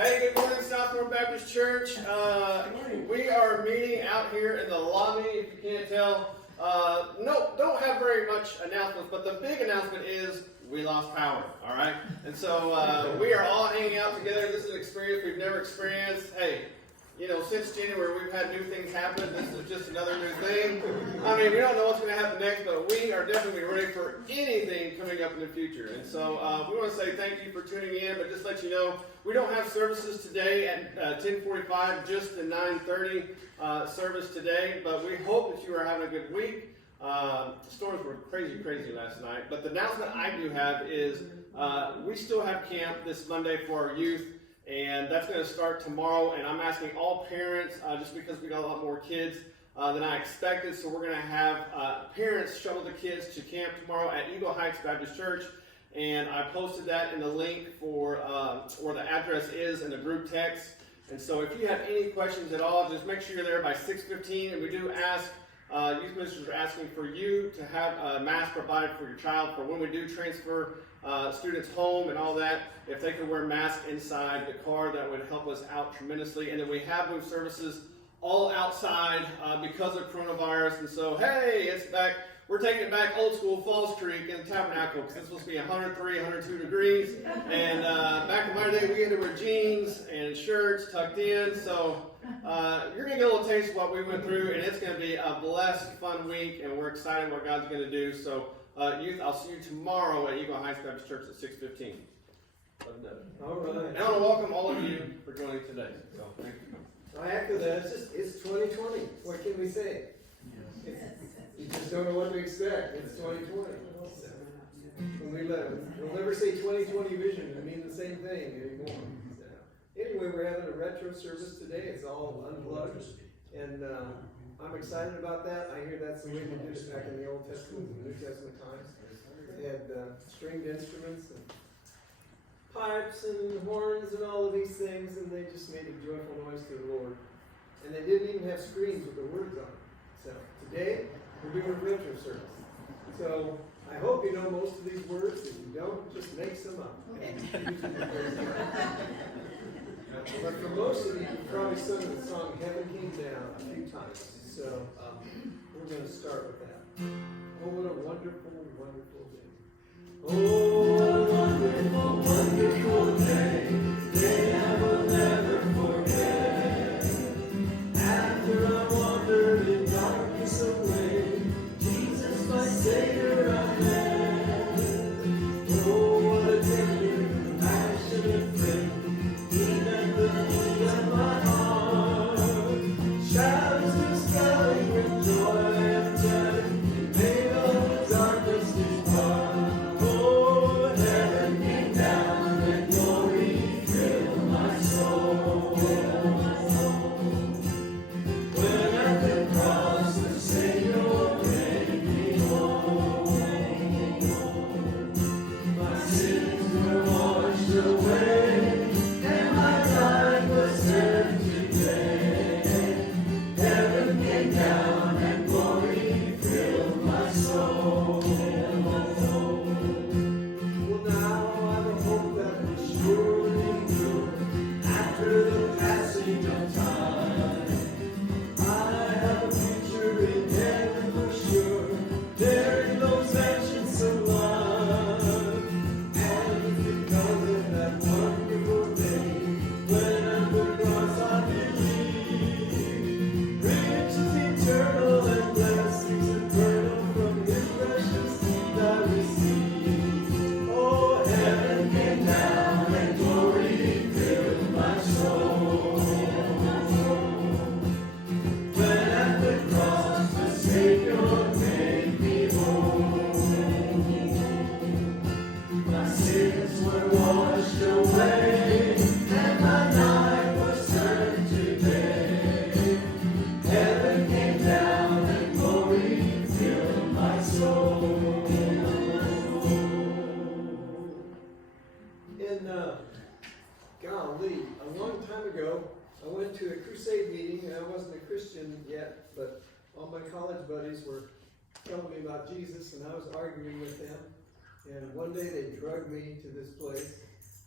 Hey, good morning, Southmore Baptist Church. We are meeting out here in the lobby, if you can't tell. No, don't have very much announcements, but the big announcement is we lost power, all right? And so we are all hanging out together. This is an experience we've never experienced. Hey, you know, since January, we've had new things happen. This is just another new thing. I mean, we don't know what's going to happen next, but we are definitely ready for anything coming up in the future. And so we want to say thank you for tuning in, but just let you know, we don't have services today at 10:45, just the 9:30 service today, but we hope that you are having a good week. The storms were crazy last night, but the announcement I do have is we still have camp this Monday for our youth. And that's going to start tomorrow, and I'm asking all parents, just because we got a lot more kids than I expected, so we're going to have parents shuttle the kids to camp tomorrow at Eagle Heights Baptist Church, and I posted that in the link for where the address is in the group text. And so if you have any questions at all, just make sure you're there by 6:15, and we do ask, youth ministers are asking for you to have a mask provided for your child for when we do transfer students home and all that. If they could wear masks inside the car, that would help us out tremendously. And then we have moved services all outside because of coronavirus. And so, hey, it's back. We're taking it back old school, Falls Creek in the Tabernacle, because it's supposed to be 103, 102 degrees. And back in my day, we had to wear jeans and shirts tucked in. So you're going to get a little taste of what we went through, and it's going to be a blessed, fun week, and we're excited what God's going to do. So youth, I'll see you tomorrow at Eagle Heights Baptist Church at 6:15. All right. And I want to welcome all of you for joining today. So thank you. I echo that. It's 2020. What can we say? You just don't know what to expect. It's 2020. When we live, we'll never say 2020 vision and mean the same thing anymore. Anyway, we're having a retro service today. It's all unplugged, and I'm excited about that. I hear that's the way they did it back in the Old Testament and New Testament times. They had stringed instruments and pipes and horns and all of these things, and they just made a joyful noise to the Lord. And they didn't even have screens with the words on it. So today, we're doing a retro service. So I hope you know most of these words. If you don't, just make some up. But for most of you, you probably sung the song Heaven Came Down a few times. So we're going to start with that. Oh, what a wonderful, wonderful day. Oh, what a wonderful, wonderful day. Day I will never forget. After I wandered in darkness away, Jesus my Savior I met. Oh, what a tender, compassionate friend. He met the need of my heart. Shadows dispelling with joy and joy. He made all the darkness depart. Oh, heaven came down and glory filled my soul. When at the cross the Savior made me whole. My sins were washed away, and my time was turned to day. Heaven came down and glory filled my soul. Well, now I have a hope that will surely endure after the passing of time. I have a future in heaven for sure. There in those mansions sublime. And it's because of that wonderful day when at the cross I believe. Riches eternal and blessings eternal from His precious gift I receive. Oh, heaven came down and glory filled my soul. When at the cross the Savior made me whole. My sins were washed away, and my night was turned to day. Heaven came down and glory filled my soul. In golly, a long time ago, I went to a crusade meeting, and I wasn't a Christian yet, but all my college buddies were telling me about Jesus, and I was arguing with them. And one day they drugged me to this place,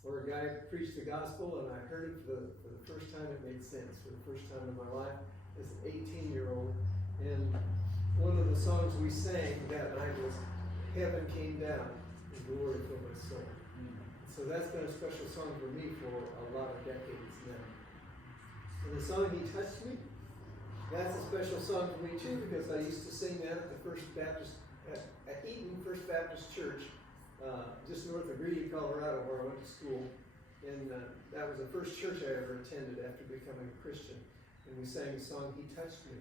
where a guy preached the gospel, and I heard it for the first time. It made sense for the first time in my life as an 18-year-old. And one of the songs we sang that night was "Heaven Came Down and Glory Filled My Soul." So that's been a special song for me for a lot of decades now. And the song "He Touched Me," that's a special song for me too, because I used to sing that at the First Baptist, at Eaton First Baptist Church, just north of Greeley, Colorado, where I went to school. And that was the first church I ever attended after becoming a Christian. And we sang the song "He Touched Me."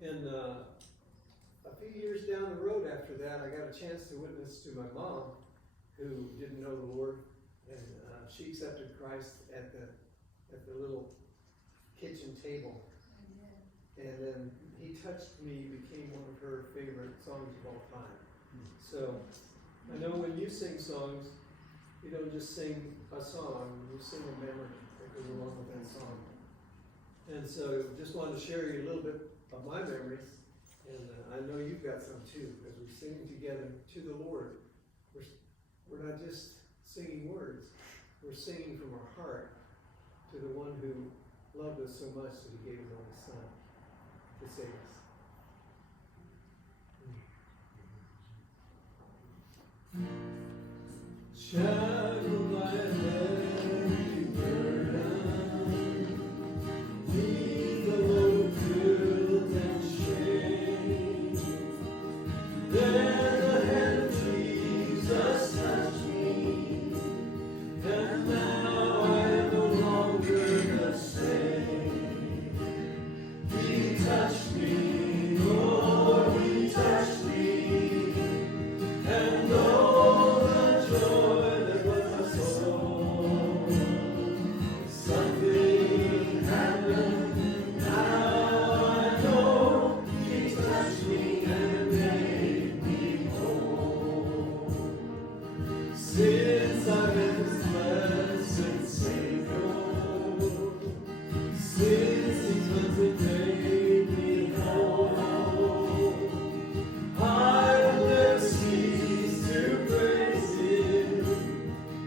And a few years down the road after that, I got a chance to witness to my mom, who didn't know the Lord, and she accepted Christ at the little kitchen table. And then "He Touched Me" became one of her favorite songs of all time. So I know when you sing songs, you don't just sing a song, you sing a memory that goes along with that song. And so just wanted to share you a little bit of my memories, and I know you've got some too, as we sing together to the Lord. We're not just singing words, we're singing from our heart to the one who loved us so much that he gave his only son to save us. Shadow by heavy burden, leave the load filled and shame. Then the hand of Jesus touched me, and now I am no longer the same. He touched me, Lord, he touched me, and oh, the joy that was my soul. Something happened, now I know. He touched me and made me whole. Since I met this blessed Savior, since he cleansed and made me whole, I will never cease to praise him.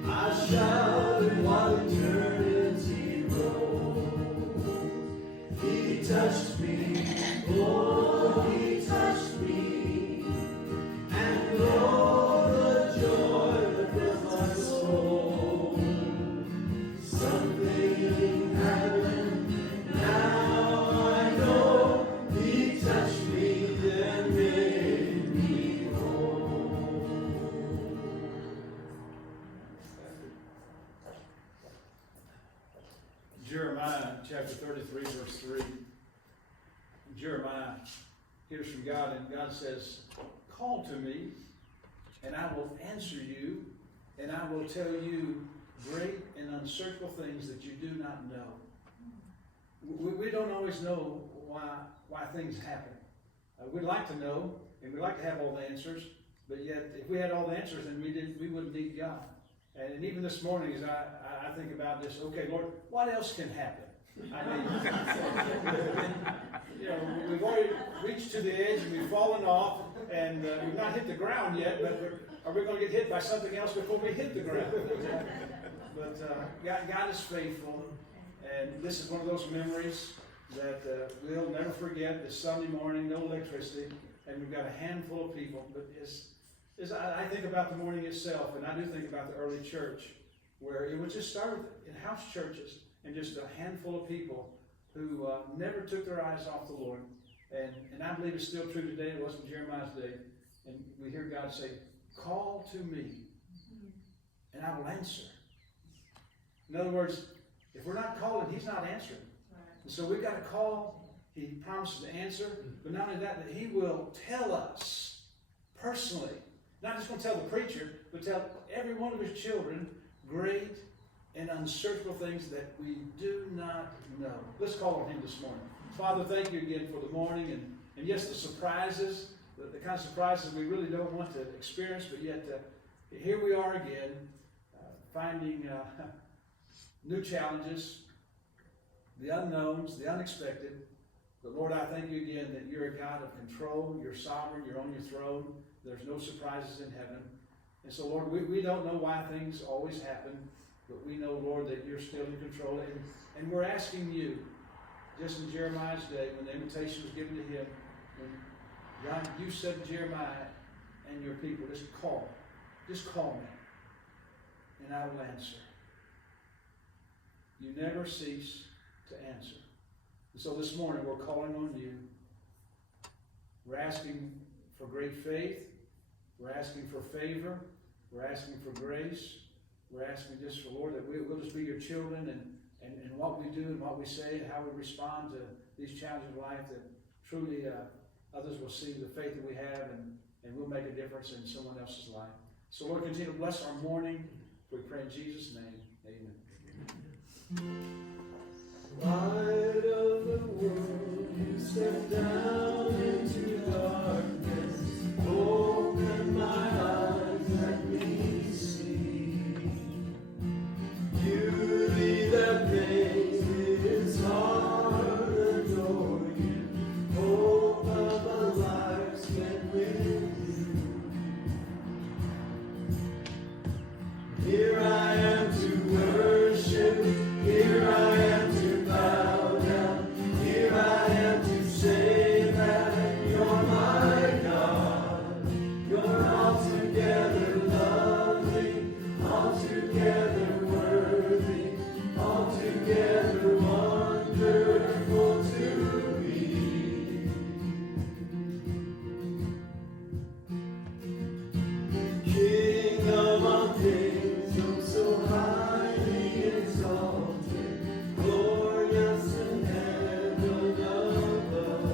I shouted while eternity rolls. He touched me, oh, he touched me, and oh, the joy that fills my soul. Something happened, now I know. He touched me and made me whole. Jeremiah chapter 33, verse 3. Jeremiah hears from God, and God says, "Call to me, and I will answer you, and I will tell you great and unsearchable things that you do not know." We don't always know why things happen. We'd like to know, and we'd like to have all the answers, but yet if we had all the answers, then we wouldn't need God. And even this morning, as I think about this, okay, Lord, what else can happen? I mean, you know, we've already reached to the edge and we've fallen off, and we've not hit the ground yet, but are we going to get hit by something else before we hit the ground? But God is faithful, and this is one of those memories that we'll never forget. This Sunday morning, no electricity, and we've got a handful of people, but I think about the morning itself, and I do think about the early church, where it would just start in house churches and just a handful of people who never took their eyes off the Lord. And I believe it's still true today. It wasn't Jeremiah's day. And we hear God say, "Call to me, and I will answer." In other words, if we're not calling, he's not answering. And so we've got to call. He promises to answer, but not only that he will tell us personally. Not just going to tell the preacher, but tell every one of his children great and unsearchable things that we do not know. Let's call on him this morning. Father, thank you again for the morning, and yes, the surprises, the kind of surprises we really don't want to experience, but yet here we are again, finding new challenges, the unknowns, the unexpected. But Lord, I thank you again that you're a God of control, you're sovereign, you're on your throne. There's no surprises in heaven. And so, Lord, we don't know why things always happen, but we know, Lord, that you're still in control. And we're asking you, just in Jeremiah's day, when the invitation was given to him, when God, you said to Jeremiah and your people, just call me, and I will answer. You never cease to answer. And so this morning we're calling on you. We're asking for great faith. We're asking for favor. We're asking for grace. We're asking just for, Lord, that we'll just be your children, and what we do and what we say and how we respond to these challenges of life, that truly others will see the faith that we have, and we'll make a difference in someone else's life. So Lord, continue to bless our morning. We pray in Jesus' name. Amen. Light of the world, you step down into darkness. Open my eyes, let me see beauty that makes his heart adore you. Hope of a life spent with you. Here I am to worship. Here I am to bow down. Here I am to say that you're my God. You're altogether lovely, altogether worthy, altogether wonderful to me. King of all kings, you're so highly exalted, glorious in heaven above.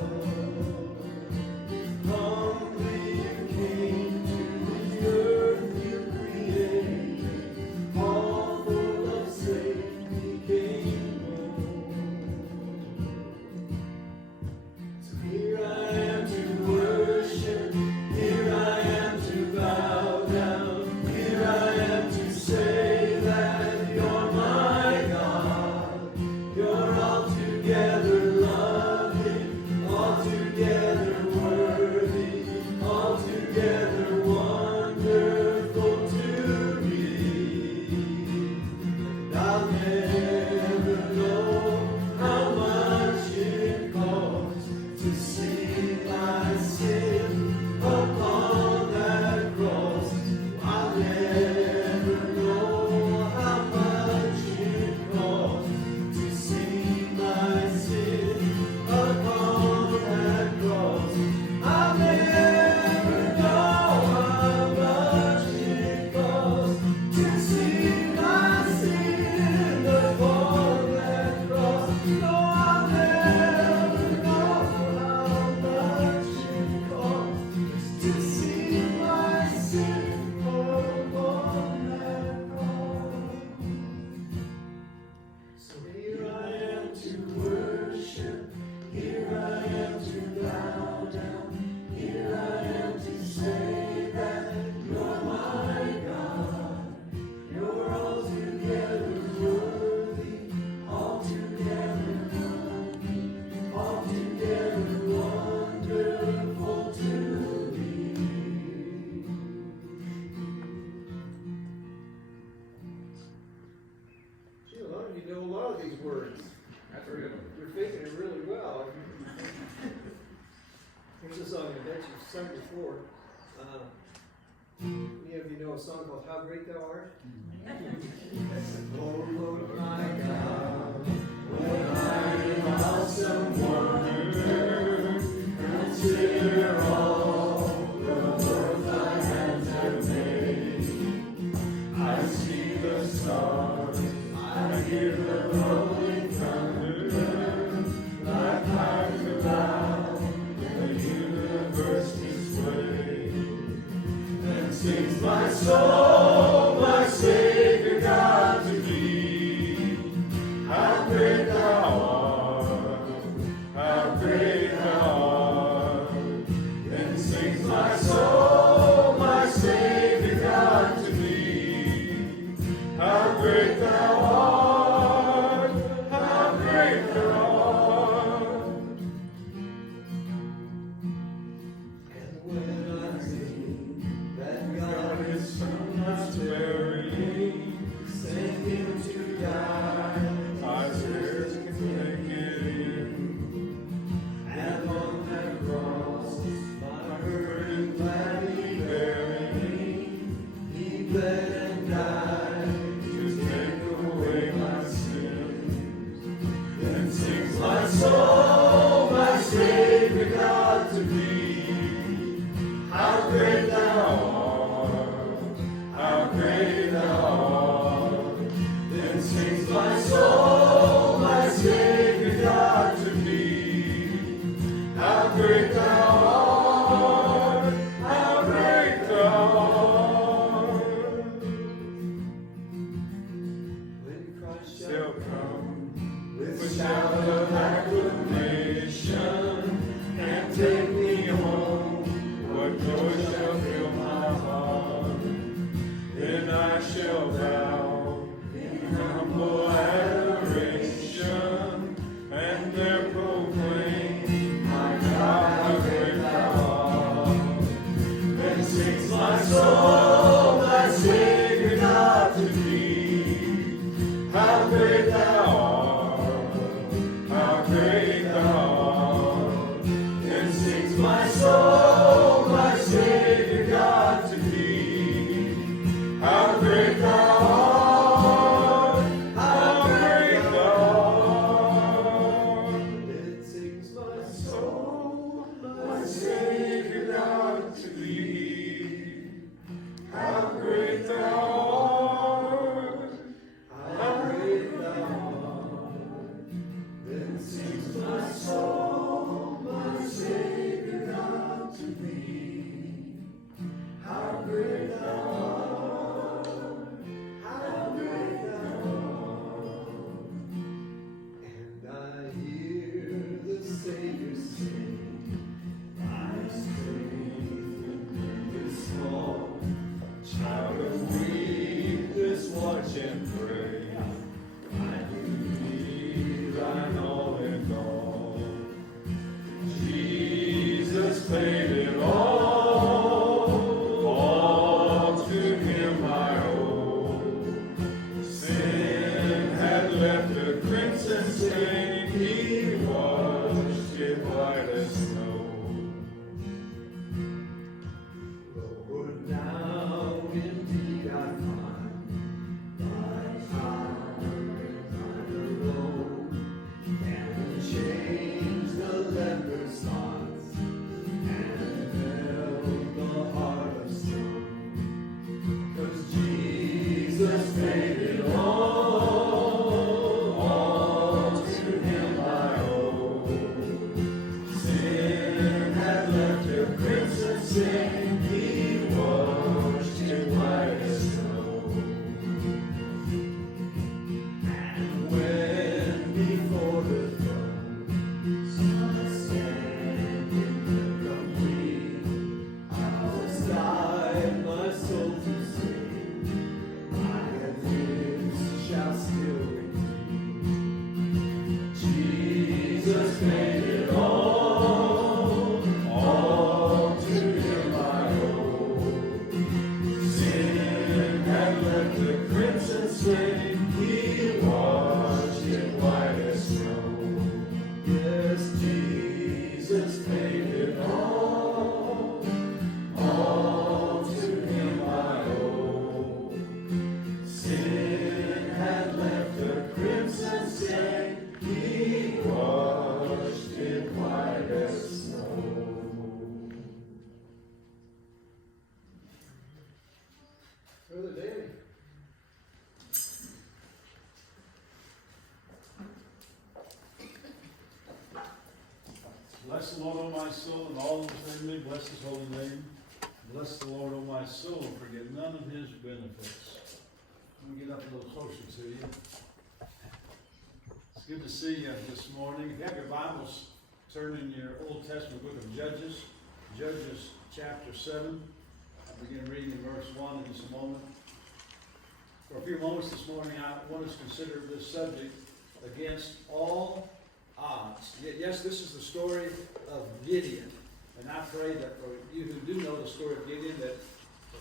Humbly you came to the earth you created, all full of safety came home. So here I am to worship, here I am to bow down, here I am to say that you're my God. You're altogether lovely, altogether worthy, altogether wonderful to me. And I'll never know how much it costs to see my sin upon that cross. I'll never know how much it costs to see my sin upon that cross. I'll never know how much it costs to see my sin upon that cross. No, I'll never know how much it costs to see my sin upon that cross. So here I am to worship, here I am to bow down, here I am to say that you're my God. You're altogether worthy, altogether lovely, altogether wonderful to me. Gee, a lot of you know a lot of these words. That's a good one. You're faking it really well. Here's a song I bet you've sung before. Any of you know a song called How Great Thou Art? Oh Lord my God, what mighty and awesome wonder, consider all the world thy hands have made. I see the stars, I hear the rolling thunder, thy clouds around the universe display. Then sings my soul, my Savior God to thee. How great thou art, how great thou art. Then sings my soul, my Savior God to thee. How great thou art, how great thou art. And when I sing that God is shall come with shout of acclamation and take me home. What joy shall fill my heart? Then I shall bow in humble adoration and there proclaim, my God, how great thou art. Then sings my soul, my Savior God to thee. How great thou art, how great thou art. Then sings my soul, my Savior God to thee. How great thou art, how great thou art. Then sings my Soul, my Savior God to thee. How great thou art, how great thou art. Then sings my soul, my Savior God to thee. How great thou art, how great thou art. And I hear the Savior sing, My strength is small. Child of weakness, watch and pray. I believe thine all in all. Jesus paid it all to him I owe. Sin had left a crimson stain, he washed it white as snow. Lord, now indeed I find thy power and thine alone can change the leper's thoughts and melt the heart of stone. 'Cause Jesus paid it all to him I owe. Sin had left a crimson stain, he washed it white as snow. And when before the throne I stand in the complete, I was died my soul to sing, my lips shall still repeat. Jesus made it all to him I owe. Sin had left a crimson stain, he washed it white as snow. Yes, Jesus paid it all to him I owe. Sin had left a crimson stain, he washed it white as snow. Brother Danny. Bless the Lord, O my soul, and all that is within me. Bless his holy name. Bless the Lord, O my soul, and forget none of his benefits. Let me get up a little closer to you. It's good to see you this morning. If you have your Bibles, turn in your Old Testament book of Judges, Judges chapter 7. I'll begin reading in verse 1 in just a moment. For a few moments this morning, I want us to consider this subject, against all odds. Yes, this is the story of Gideon. And I pray that for you who do know the story of Gideon, that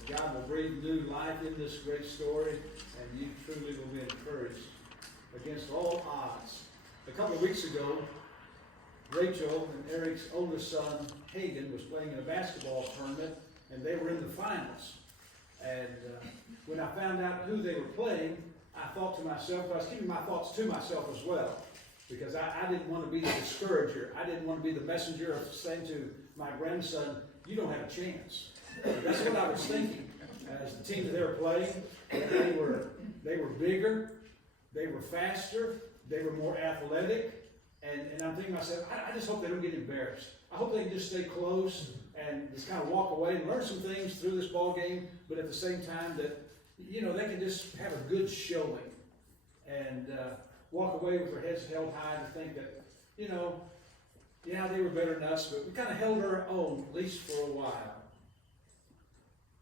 God will breathe new life in this great story, and you truly will be encouraged against all odds. A couple of weeks ago, Rachel and Eric's oldest son, Hagen, was playing in a basketball tournament, and they were in the finals. And when I found out who they were playing, I thought to myself, I was keeping my thoughts to myself as well, because I didn't want to be the discourager. I didn't want to be the messenger of saying to my grandson, you don't have a chance. That's what I was thinking. As the team that they were playing, they were bigger, they were faster, they were more athletic, and I'm thinking to myself, I just hope they don't get embarrassed. I hope they can just stay close and just kind of walk away and learn some things through this ball game, but at the same time that, you know, they can just have a good showing. and walk away with our heads held high to think that, you know, yeah, they were better than us, but we kind of held our own, at least for a while.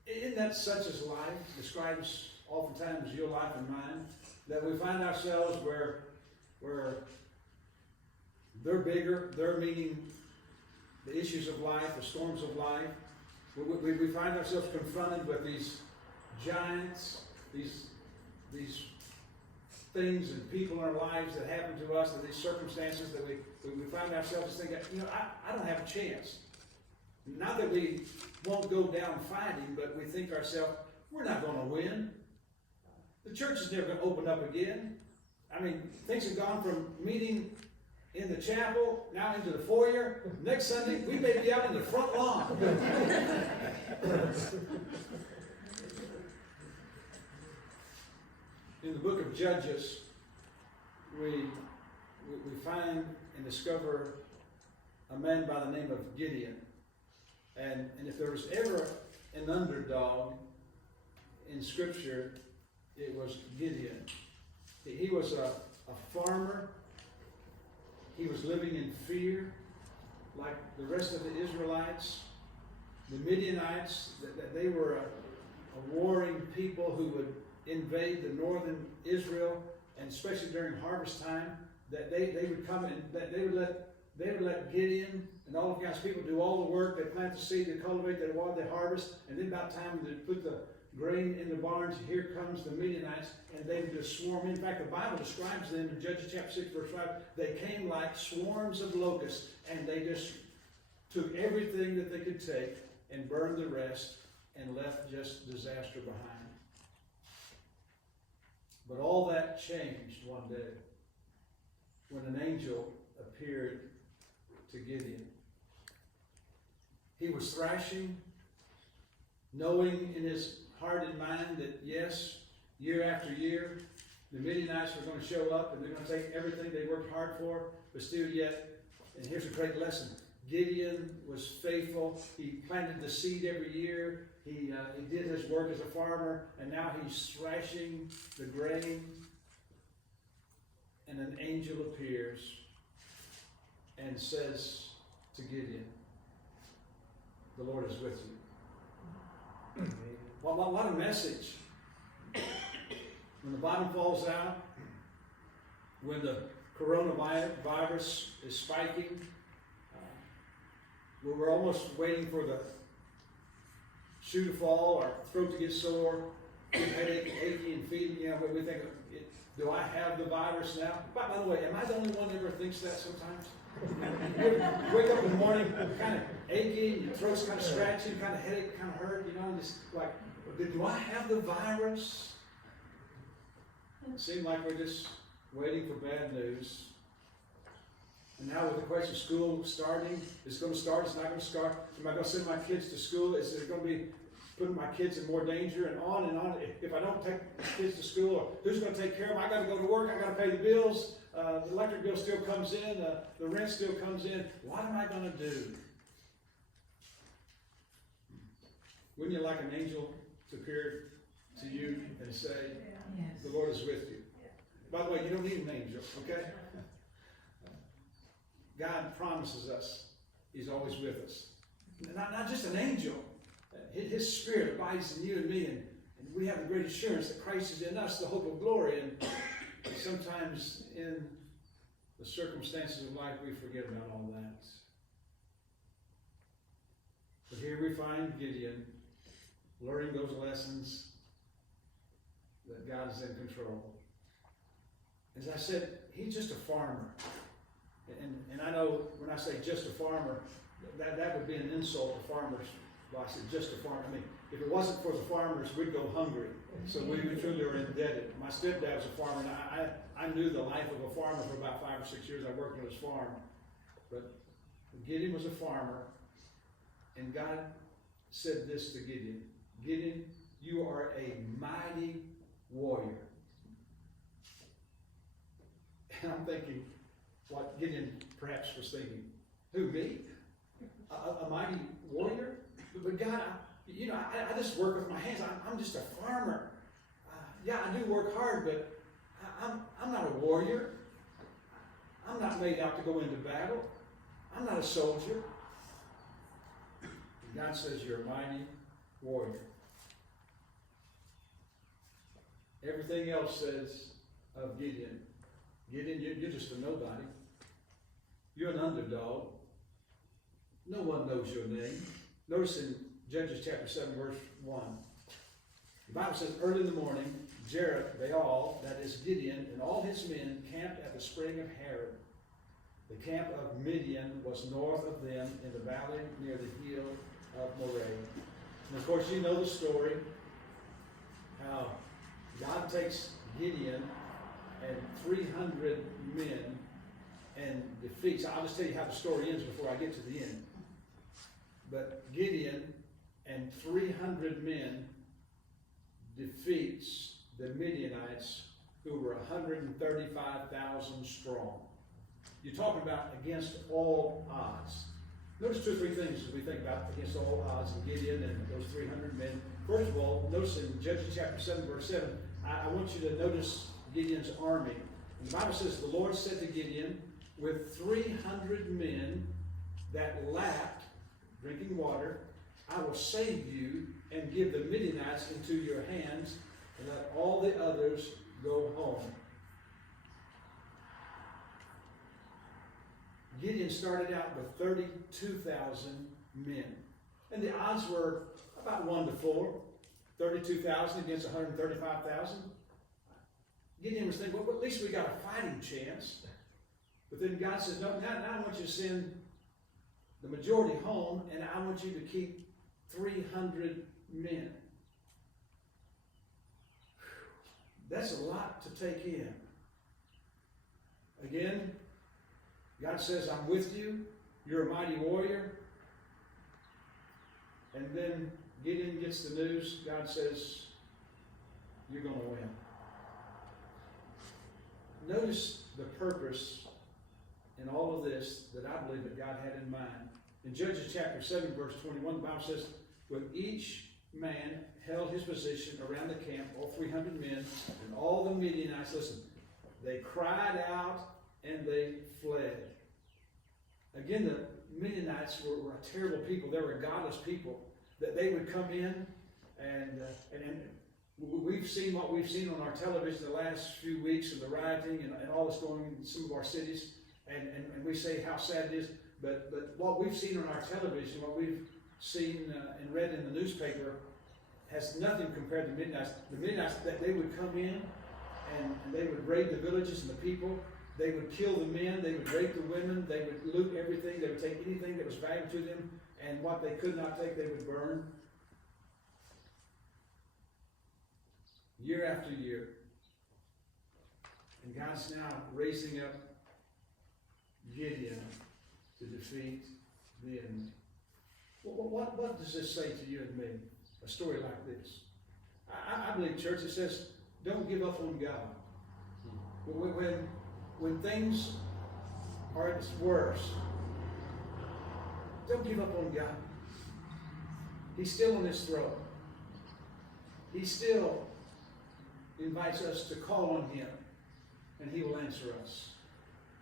Isn't that such as life describes oftentimes your life and mine? That we find ourselves where they're bigger, they're meaning the issues of life, the storms of life. We find ourselves confronted with these giants, these things and people in our lives that happen to us, and these circumstances that we find ourselves thinking, you know, I don't have a chance. Not that we won't go down fighting, but we think to ourselves, we're not going to win. The church is never going to open up again. I mean, things have gone from meeting in the chapel, now into the foyer. Next Sunday, we may be out in the front lawn. In the book of Judges, we find and discover a man by the name of Gideon. And if there was ever an underdog in Scripture, it was Gideon. He was a farmer. He was living in fear like the rest of the Israelites. The Midianites, they were a warring people who would invade the northern Israel, and especially during harvest time, that they would come and that they would let Gideon and all of God's people do all the work. They plant the seed, they cultivate, they water, they harvest, and then about time they put the grain in the barns. Here comes the Midianites, and they would just swarm in. In fact, the Bible describes them in Judges chapter 6, verse 5. They came like swarms of locusts, and they just took everything that they could take and burned the rest and left just disaster behind. But all that changed one day when an angel appeared to Gideon. He was thrashing, knowing in his heart and mind that yes, year after year, the Midianites were going to show up and they're going to take everything they worked hard for, but still yet, and here's a great lesson, Gideon was faithful. He planted the seed every year. He did his work as a farmer, and now he's thrashing the grain, and an angel appears and says to Gideon, the Lord is with you. What a message. When the bottom falls out, when the coronavirus is spiking, we're almost waiting for the shoe to fall, our throat to get sore, headache, achy and feet. You know, we think, do I have the virus now? By the way, am I the only one that ever thinks that sometimes? You wake up in the morning kind of achy, your throat's kind of scratchy, kind of headache, kind of hurt, you know, and just like, do I have the virus? It seems like we're just waiting for bad news. And now with the question of school starting, it's going to start, it's not going to start. Am I going to send my kids to school? Is it going to be putting my kids in more danger? And on and on. If I don't take my kids to school, or who's going to take care of them? I got to go to work, I got to pay the bills. The electric bill still comes in, the rent still comes in. What am I going to do? Wouldn't you like an angel to appear to you and say, the Lord is with you? By the way, you don't need an angel, okay? God promises us He's always with us. Not just an angel. His Spirit abides in you and me, and we have the great assurance that Christ is in us, the hope of glory. And sometimes in the circumstances of life, we forget about all that. But here we find Gideon learning those lessons that God is in control. As I said, he's just a farmer. And I know when I say just a farmer, that would be an insult to farmers. Well, I said just a farmer. I mean, if it wasn't for the farmers, we'd go hungry. So we truly are indebted. My stepdad was a farmer, and I knew the life of a farmer for about 5 or 6 years. I worked on his farm. But Gideon was a farmer, and God said this to Gideon. Gideon, you are a mighty warrior. And I'm thinking, what Gideon perhaps was thinking, who, me? A mighty warrior? But God, I just work with my hands. I'm just a farmer. Yeah, I do work hard, but I'm not a warrior. I'm not made out to go into battle. I'm not a soldier. God says you're a mighty warrior. Everything else says of Gideon, you're just a nobody. You're an underdog. No one knows your name. Notice in Judges chapter 7, verse 1. The Bible says, early in the morning, Jerubbaal, that is Gideon, and all his men camped at the spring of Harod. The camp of Midian was north of them in the valley near the hill of Moreh. And of course, you know the story, how God takes Gideon and 300 men and defeats. I'll just tell you how the story ends before I get to the end. But Gideon and 300 men defeats the Midianites, who were 135,000 strong. You're talking about against all odds. Notice 2 or 3 things as we think about against all odds and Gideon and those 300 men. First of all, notice in Judges chapter 7, verse 7, I want you to notice Gideon's army. And the Bible says, the Lord said to Gideon, with 300 men that lacked drinking water, I will save you and give the Midianites into your hands, and let all the others go home. Gideon started out with 32,000 men. And the odds were about 1 to 4. 32,000 against 135,000. Gideon was thinking, well, at least we got a fighting chance. But then God says, no, now I want you to send the majority home, and I want you to keep 300 men. That's a lot to take in. Again, God says, I'm with you. You're a mighty warrior. And then Gideon gets the news. God says, you're going to win. Notice the purpose in all of this that I believe that God had in mind. In Judges chapter 7, verse 21, the Bible says, when each man held his position around the camp, all 300 men, and all the Midianites, listen, they cried out and they fled. Again, the Midianites were a terrible people. They were a godless people. That they would come in, and we've seen what we've seen on our television the last few weeks of the rioting and all that's going on in some of our cities, and we say how sad it is. But what we've seen on our television, what we've seen and read in the newspaper, has nothing compared to the Midianites. The Midianites, that they would come in and they would raid the villages and the people. They would kill the men. They would rape the women. They would loot everything. They would take anything that was valuable to them. And what they could not take, they would burn. Year after year. And God's now raising up Gideon to defeat the enemy. What does this say to you and me? A story like this. I believe, church, it says, don't give up on God. When things are at its worst, don't give up on God. He's still on his throne. He still invites us to call on him, and he will answer us.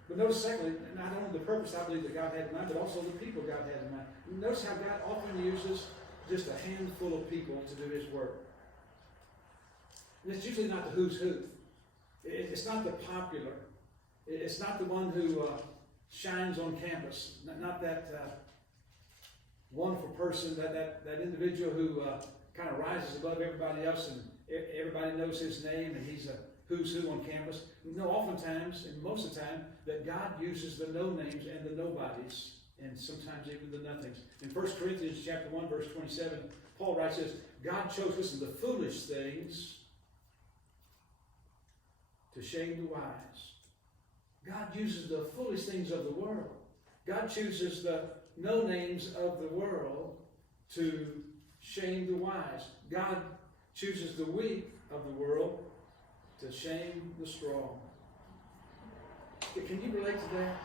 But notice, secondly, not only the purpose I believe that God had in mind, but also the people God had in mind. Notice how God often uses just a handful of people to do his work. And it's usually not the who's who. It's not the popular. It's not the one who shines on campus. Not that wonderful person, that individual who kind of rises above everybody else and everybody knows his name and he's a who's who on campus. No, oftentimes, and most of the time, that God uses the no-names and the nobodies, and sometimes even the nothings. In 1 Corinthians chapter 1, verse 27, Paul writes this, God chose, listen, the foolish things to shame the wise. God uses the foolish things of the world. God chooses the no-names of the world to shame the wise. God chooses the weak of the world to shame the strong. Can you relate to that?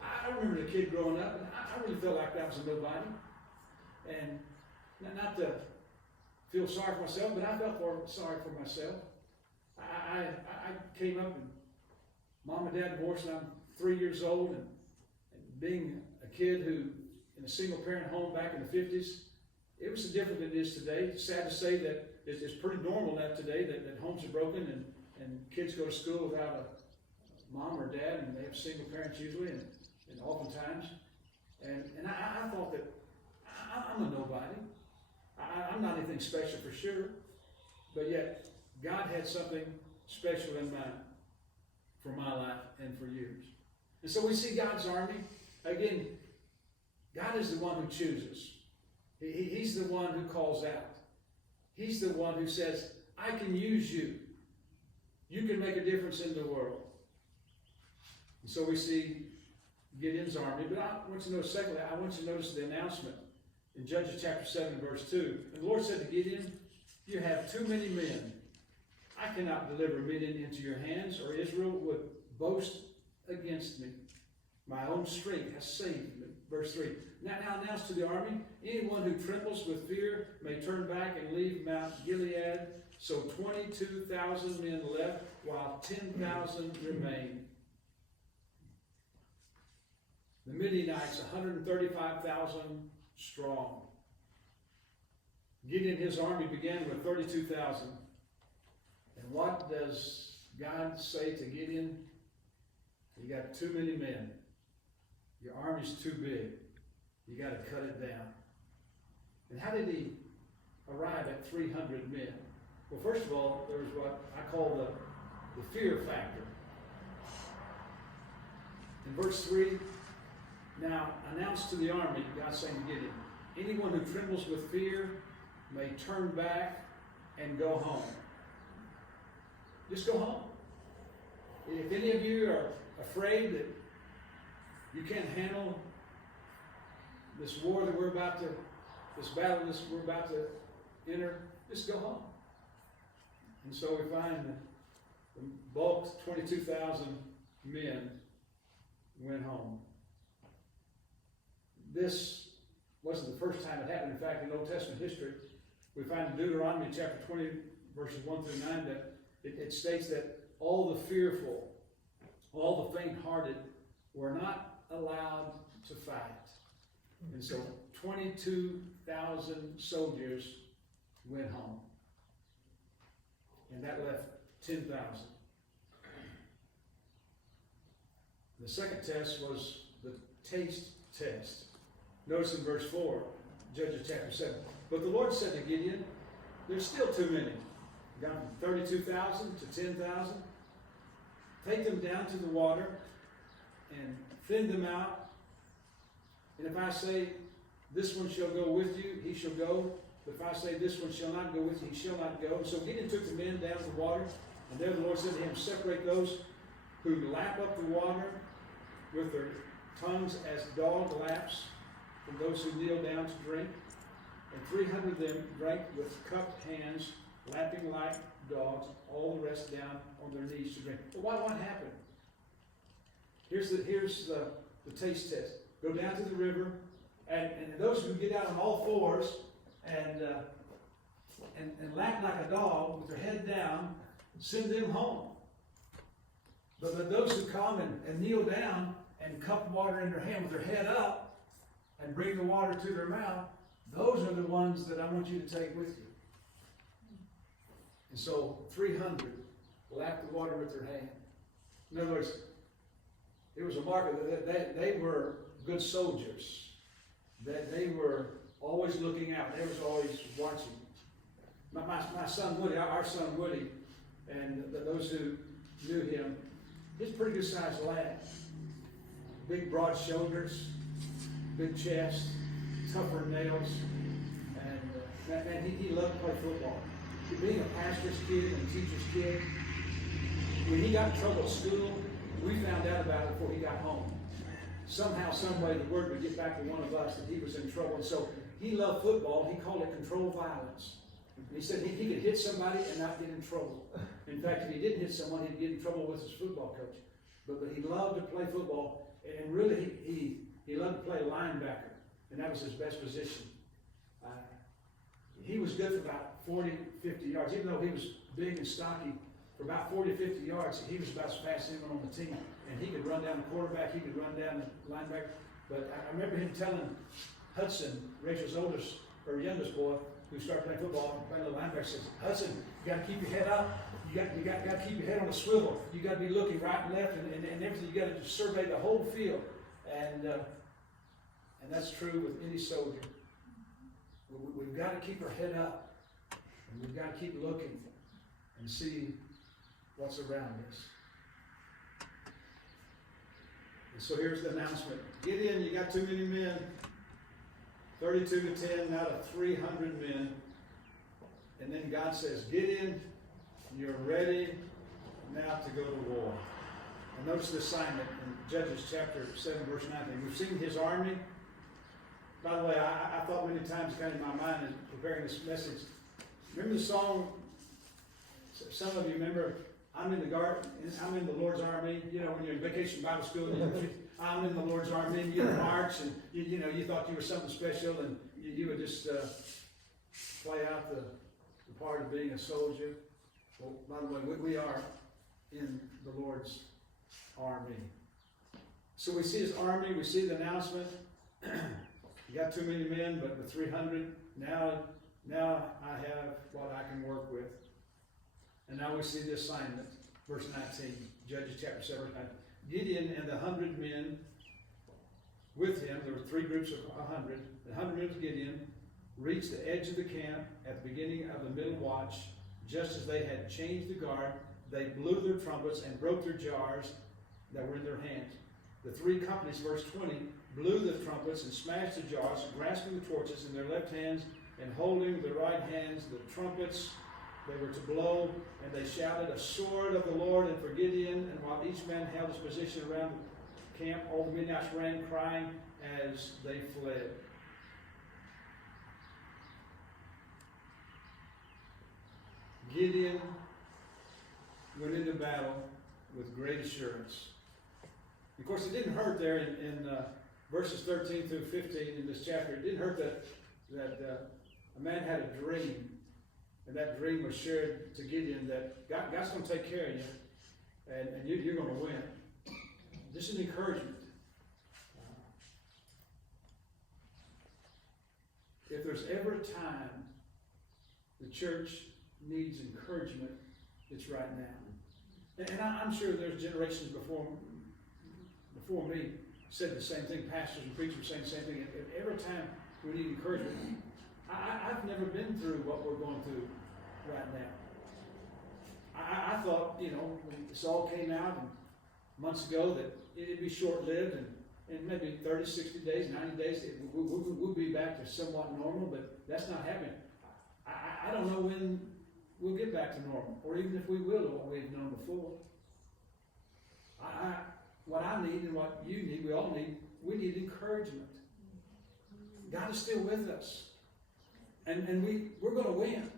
I remember as a kid growing up, and I really felt like I was a nobody. And not to feel sorry for myself, but I felt sorry for myself. I came up and mom and dad divorced when I'm 3 years old, and being a kid who, in a single parent home back in the 50s, it was different than it is today. It's sad to say that it's pretty normal now today that homes are broken and kids go to school without a mom or dad, and they have single parents usually, and oftentimes. And I thought that I'm a nobody. I'm not anything special for sure, but yet God had something special in mind for my life and for yours. And so we see God's army. Again, God is the one who chooses. He's the one who calls out. He's the one who says, I can use you. You can make a difference in the world. And so we see Gideon's army. But I want you to notice, secondly, I want you to notice the announcement in Judges chapter 7, verse 2. And the Lord said to Gideon, you have too many men. I cannot deliver Midian into your hands, or Israel would boast against me. My own strength has saved me. Verse 3. Now announce to the army, anyone who trembles with fear may turn back and leave Mount Gilead. So 22,000 men left, while 10,000 remained. The Midianites, 135,000 strong. Gideon and his army began with 32,000. And what does God say to Gideon? You got too many men. Your army's too big. You got to cut it down. And how did he arrive at 300 men? Well, first of all, there was what I call the fear factor. In verse 3, now announce to the army, God saying to Gideon, anyone who trembles with fear may turn back and go home. Just go home. If any of you are afraid that you can't handle this war that this battle that we're about to enter, just go home. And so we find the bulk, 22,000 men went home. This wasn't the first time it happened. In fact, in Old Testament history, we find in Deuteronomy chapter 20, verses 1 through 9, that it states that all the fearful, all the faint-hearted were not allowed to fight. And so 22,000 soldiers went home. And that left 10,000. The second test was the taste test. Notice in verse 4, Judges chapter 7. But the Lord said to Gideon, there's still too many. Gone from 32,000 to 10,000. Take them down to the water and thin them out. And if I say, this one shall go with you, he shall go. But if I say, this one shall not go with you, he shall not go. And so Gideon took the men down to the water. And there the Lord said to him, separate those who lap up the water with their tongues as dog laps from those who kneel down to drink. And 300 of them drank with cupped hands, lapping like dogs, all the rest down on their knees to drink. But what happened? Here's the taste test. Go down to the river, and those who get out on all fours and lap like a dog with their head down, send them home. But those who come and kneel down and cup water in their hand with their head up and bring the water to their mouth, those are the ones that I want you to take with you. And so 300 lapped the water with their hand. In other words, it was a marker that they were good soldiers, that they were always looking out. They was always watching. My son Woody, our son Woody, and those who knew him, he's a pretty good sized lad. Big broad shoulders, big chest, tougher nails, and he loved to play football. Being a pastor's kid and a teacher's kid, when he got in trouble at school, we found out about it before he got home. Somehow, some way, the word would get back to one of us that he was in trouble. And so he loved football. He called it controlled violence. And he said he could hit somebody and not get in trouble. In fact, if he didn't hit someone, he'd get in trouble with his football coach. But he loved to play football, and really he loved to play linebacker, and that was his best position. He was good for about 40, 50 yards, even though he was big and stocky. For for about 40 or 50 yards. He was about as fast as anyone on the team. And he could run down the quarterback, he could run down the linebacker. But I remember him telling Hudson, Rachel's oldest, or youngest boy, who started playing football and playing the linebacker, says, Hudson, you got to keep your head up. You got to keep your head on a swivel. You got to be looking right and left and everything. You got to just survey the whole field. And that's true with any soldier. We've got to keep our head up. And we've got to keep looking and see what's around us. And so here's the announcement. Gideon, you got too many men. 32 to 10 out of 300 men. And then God says, Gideon, you're ready now to go to war. And notice the assignment in Judges chapter 7, verse 19. We've seen his army. By the way, I thought many times, kind of in my mind, as preparing this message, remember the song, some of you remember, I'm in the garden, I'm in the Lord's army. You know, when you're in vacation Bible school, and I'm in the Lord's army, and you march, and you thought you were something special, and you would just play out the part of being a soldier. Well, by the way, we are in the Lord's army. So we see his army, we see the announcement. You got too many men, but with 300, now I have what I can work with. And now we see the assignment, verse 19, Judges chapter 7, verse 19. Gideon and the 100 men with him, there were three groups of 100. The 100 men with Gideon reached the edge of the camp at the beginning of the middle watch. Just as they had changed the guard, they blew their trumpets and broke their jars that were in their hands. The three companies, verse 20, blew the trumpets and smashed the jars, grasping the torches in their left hands and holding with their right hands the trumpets they were to blow, and they shouted, a sword of the Lord and for Gideon. And while each man held his position around the camp, all the Midianites ran, crying as they fled. Gideon went into battle with great assurance. Of course, it didn't hurt there in verses 13 through 15 in this chapter. It didn't hurt that a man had a dream, and that dream was shared to Gideon that God's going to take care of you, and you're going to win. This is encouragement. If there's ever a time the church needs encouragement, it's right now. And I'm sure there's generations before me said the same thing. Pastors and preachers saying the same thing. Every time we need encouragement. I've never been through what we're going through right now. I thought, when this all came out months ago, that it'd be short-lived and maybe 30, 60 days, 90 days, we'll be back to somewhat normal, but that's not happening. I don't know when we'll get back to normal, or even if we will, what we've known before. What I need and what you need, we all need, we need encouragement. God is still with us. And we're going to win.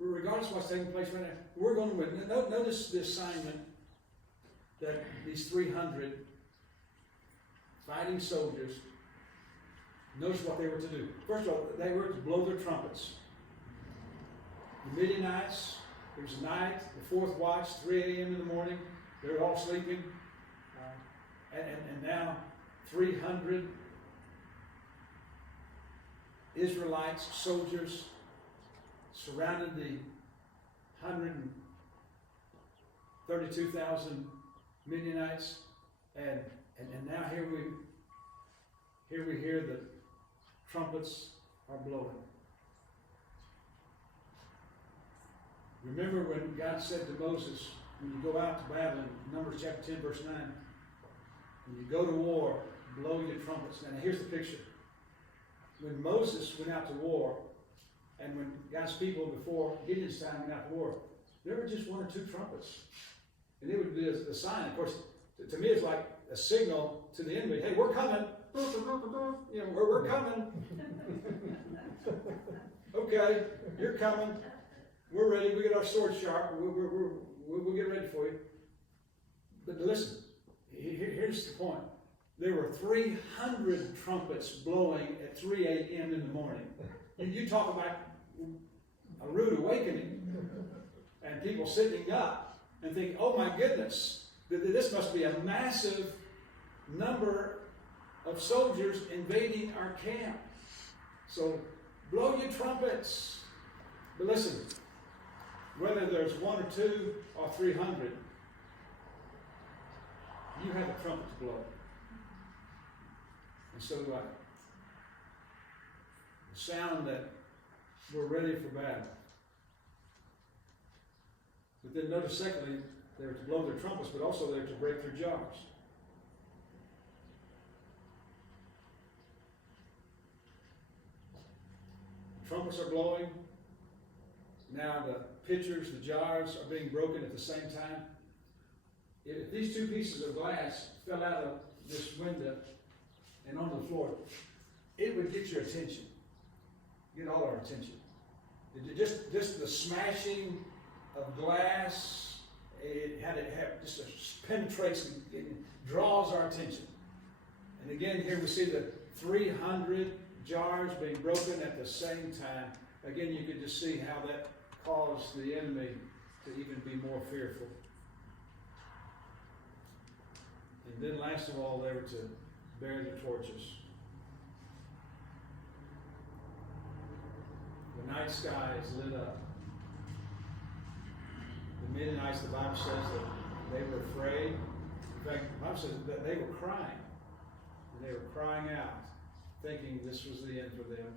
Regardless of what's taking place right now, we're going to win. Notice the assignment that these 300 fighting soldiers, notice what they were to do. First of all, they were to blow their trumpets. The Midianites, it was night, the fourth watch, 3 a.m. in the morning, they were all sleeping. And now 300 Israelites, soldiers, surrounded the 132,000 Midianites, and now here we hear the trumpets are blowing. Remember when God said to Moses, when you go out to battle in Numbers chapter 10, verse 9, when you go to war, blow your trumpets. Now here's the picture. When Moses went out to war, and when God's people before Gideon's time went out to war, there were just one or two trumpets. And it would be a sign. Of course, to me it's like a signal to the enemy, hey, we're coming. We're coming. Okay, you're coming. We're ready. We get our swords sharp. We'll get ready for you. But listen, here's the point. There were 300 trumpets blowing at 3 a.m. in the morning. You talk about a rude awakening and people sitting up. and think, oh my goodness, this must be a massive number of soldiers invading our camp. So blow your trumpets. But listen, whether there's 1 or 2 or 300, you have a trumpet to blow. And so do I. The sound that we're ready for battle. But then notice secondly, they're to blow their trumpets, but also they're to break their jars. The trumpets are blowing. Now the pitchers, the jars are being broken at the same time. If these 2 pieces of glass fell out of this window and onto the floor, it would get your attention. Get all our attention. Just the smashing of glass, it just penetrates and draws our attention. And again, here we see the 300 jars being broken at the same time. Again, you can just see how that caused the enemy to even be more fearful. And then last of all, they were to bear the torches. The night sky is lit up. The Midianites, the Bible says that they were afraid. In fact, the Bible says that they were crying. And they were crying out, thinking this was the end for them.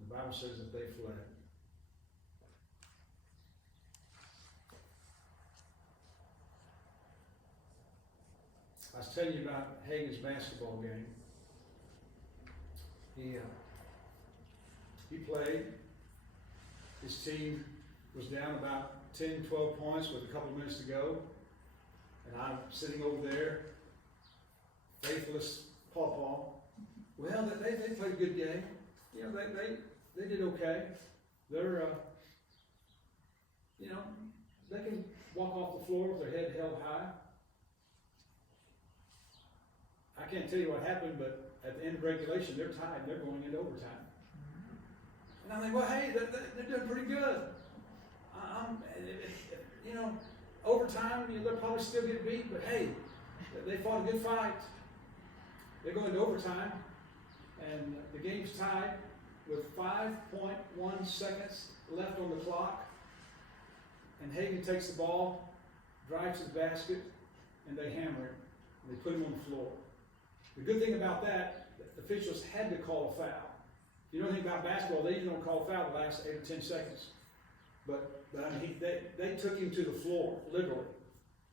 The Bible says that they fled. I was telling you about Hagen's basketball game. He played. His team was down about 10, 12 points with a couple of minutes to go. And I'm sitting over there, faithless pawpaw. Well, they played a good game. You know, they did okay. They're, they can walk off the floor with their head held high. I can't tell you what happened, but at the end of regulation, they're tied. They're going into overtime. And I think, well, hey, they're doing pretty good. Overtime, they'll probably still get beat, but hey, they fought a good fight. They're going to overtime, and the game's tied with 5.1 seconds left on the clock. And Hagen takes the ball, drives his basket, and they hammer him. And they put him on the floor. The good thing about that, the officials had to call a foul. If you know anything about basketball, they usually don't call a foul the last 8 or 10 seconds. But I mean, they took him to the floor, literally.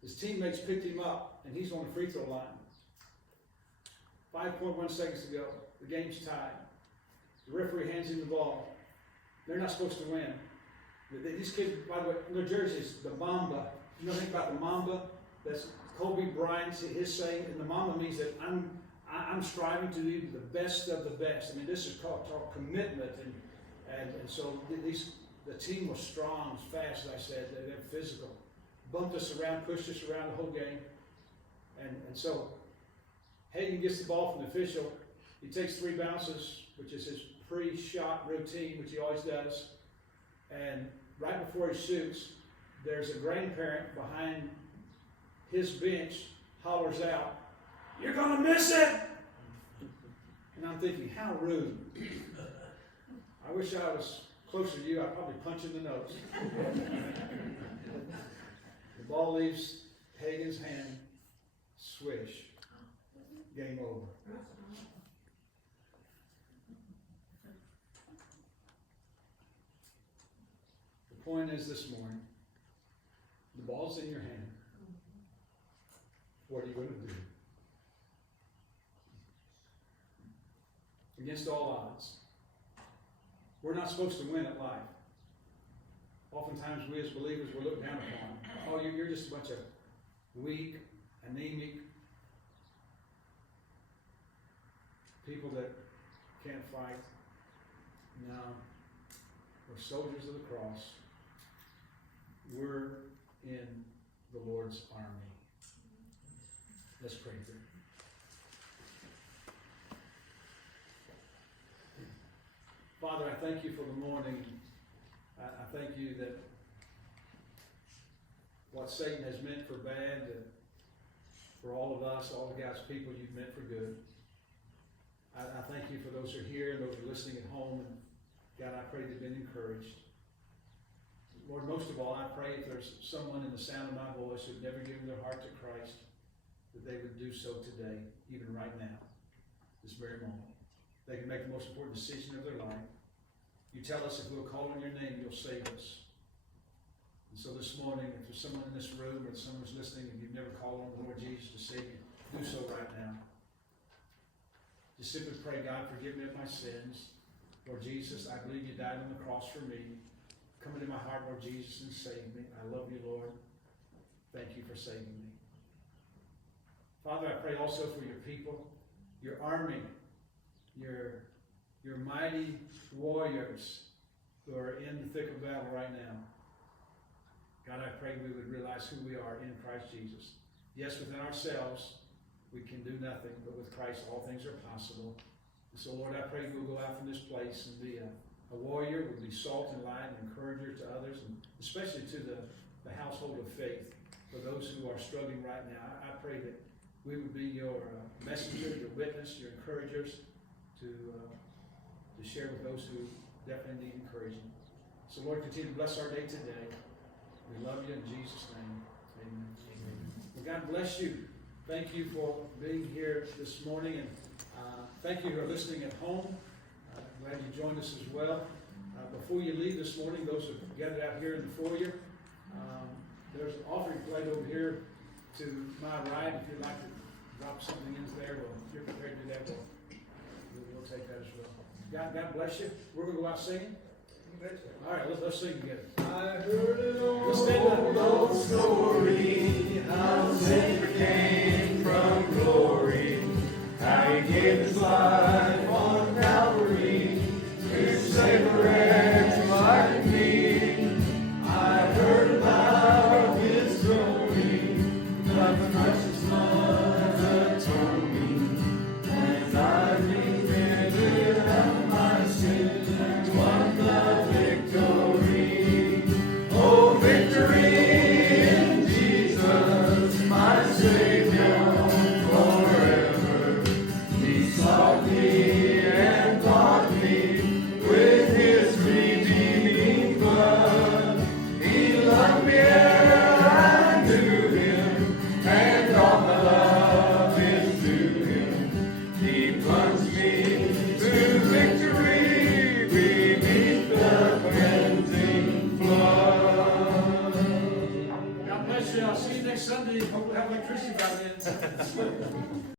His teammates picked him up, and he's on the free throw line. 5.1 seconds to go. The game's tied. The referee hands him the ball. They're not supposed to win. These kids, by the way, their jerseys, the Mamba. You know anything about the Mamba? That's Kobe Bryant's, his saying, and the Mamba means that I'm striving to be the best of the best. I mean, this is called commitment, and so the team was strong, fast, as I said. They're physical. Bumped us around, pushed us around the whole game, and so Hagen gets the ball from the official. He takes 3 bounces, which is his pre-shot routine, which he always does. And right before he shoots, there's a grandparent behind his bench hollers out, "You're gonna miss it!" And I'm thinking, how rude. I wish I was closer to you. I'd probably punch in the nose. The ball leaves Hagen's hand. Swish. Game over. The point is this morning, the ball's in your hand. What are you going to do? Against all odds. We're not supposed to win at life. Oftentimes we as believers will look down upon. Oh, you're just a bunch of weak, anemic people that can't fight. No. We're soldiers of the cross. We're in the Lord's army. Let's pray through. Father, I thank you for the morning. I thank you that what Satan has meant for bad, for all of us, all of God's people, you've meant for good. I thank you for those who are here and those who are listening at home. And God, I pray they've been encouraged. Lord, most of all, I pray if there's someone in the sound of my voice who've never given their heart to Christ, that they would do so today, even right now, this very moment. They can make the most important decision of their life. You tell us if we'll call on your name, you'll save us. And so this morning, if there's someone in this room or someone who's listening and you've never called on the Lord Jesus to save you, do so right now. Just simply pray, God, forgive me of my sins. Lord Jesus, I believe you died on the cross for me. Come into my heart, Lord Jesus, and save me. I love you, Lord. Thank you for saving me. Father, I pray also for your people, your army, your mighty warriors who are in the thick of battle right now. God, I pray we would realize who we are in Christ Jesus. Yes, within ourselves, we can do nothing, but with Christ, all things are possible. And so, Lord, I pray we'll go out from this place and be a warrior, we'll be salt and light and encourager to others, and especially to the household of faith, for those who are struggling right now. I pray that we would be your messenger, your witness, your encouragers to share with those who definitely need encouraging. So, Lord, continue to bless our day today. We love you in Jesus' name. Amen. Amen. Well, God bless you. Thank you for being here this morning, and thank you who are listening at home. Glad you joined us as well. Before you leave this morning, those who have gathered out here in the foyer, there's an offering plate over here to my right. If you'd like to drop something into there, well, if you're prepared to do that, we'll take that as well. God bless you. We're going to go out singing. All right, let's sing together. I heard an old story, how Savior came from glory, how he gave his life on Calvary to save a wretch like me. I heard about his glory, the precious blood atone me, and I repented of my sin, won the victory. Oh, victory in Jesus, my Savior forever. He sought me and bought me with his redeeming blood. He loved me ere I knew him, and all my love is to him. He plunged me to victory beneath the cleansing flood. God bless you. I'll see you next Sunday. Hope we have electricity by then.